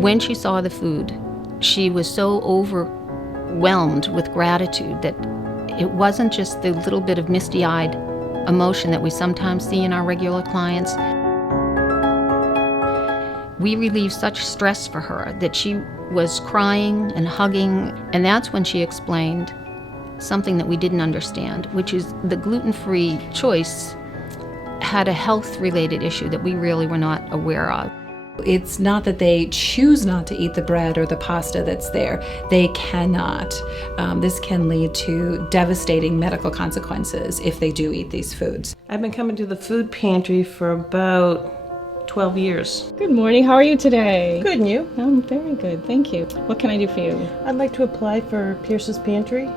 When she saw the food, she was so overwhelmed with gratitude that it wasn't just the little bit of misty-eyed emotion that we sometimes see in our regular clients. We relieved such stress for her that she was crying and hugging, and that's when she explained something that we didn't understand, which is the gluten-free choice had a health-related issue that we really were not aware of. It's not that they choose not to eat the bread or the pasta that's there. They cannot. This can lead to devastating medical consequences if they do eat these foods. I've been coming to the food pantry for about 12 years. Good morning. How are you today? Good, and you? I'm very good. Thank you. What can I do for you? I'd like to apply for Pierce's Pantry.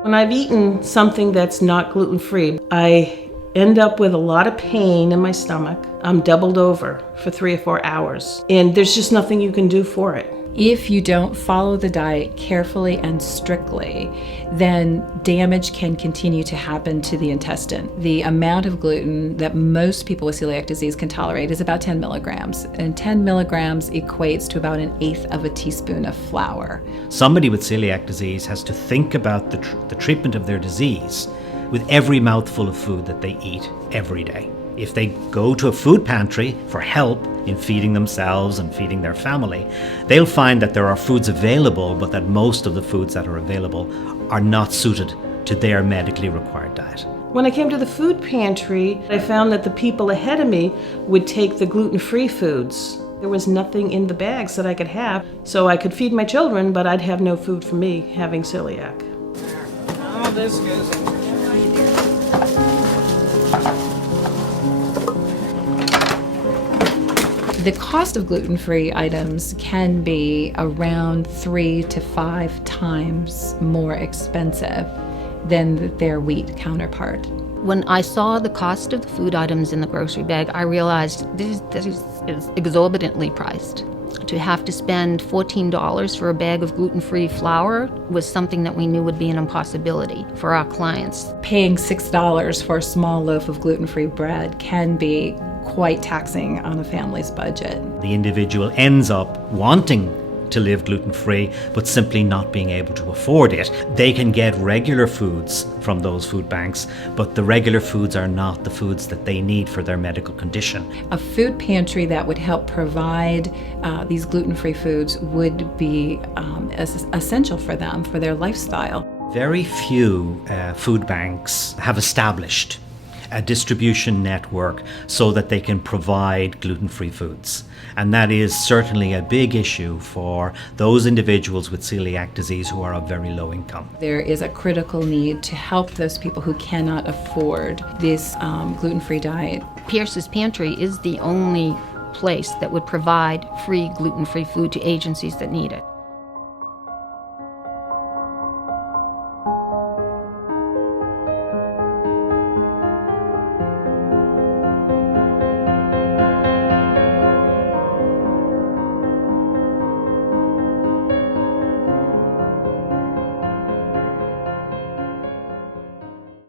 When I've eaten something that's not gluten-free, I end up with a lot of pain in my stomach. I'm doubled over for 3 or 4 hours, and there's just nothing you can do for it. If you don't follow the diet carefully and strictly, then damage can continue to happen to the intestine. The amount of gluten that most people with celiac disease can tolerate is about 10 milligrams, and 10 milligrams equates to about 1/8 of a teaspoon of flour. Somebody with celiac disease has to think about the treatment of their disease with every mouthful of food that they eat every day. If they go to a food pantry for help in feeding themselves and feeding their family, they'll find that there are foods available, but that most of the foods that are available are not suited to their medically required diet. When I came to the food pantry, I found that the people ahead of me would take the gluten-free foods. There was nothing in the bags that I could have, so I could feed my children, but I'd have no food for me having celiac. Oh, this goes. The cost of gluten-free items can be around 3 to 5 times more expensive than their wheat counterpart. When I saw the cost of the food items in the grocery bag, I realized this is exorbitantly priced. To have to spend $14 for a bag of gluten-free flour was something that we knew would be an impossibility for our clients. Paying $6 for a small loaf of gluten-free bread can be quite taxing on a family's budget. The individual ends up wanting to live gluten-free, but simply not being able to afford it. They can get regular foods from those food banks, but the regular foods are not the foods that they need for their medical condition. A food pantry that would help provide these gluten-free foods would be essential for them, for their lifestyle. Very few food banks have established a distribution network so that they can provide gluten-free foods. And that is certainly a big issue for those individuals with celiac disease who are of very low income. There is a critical need to help those people who cannot afford this gluten-free diet. Pierce's Pantry is the only place that would provide free gluten-free food to agencies that need it.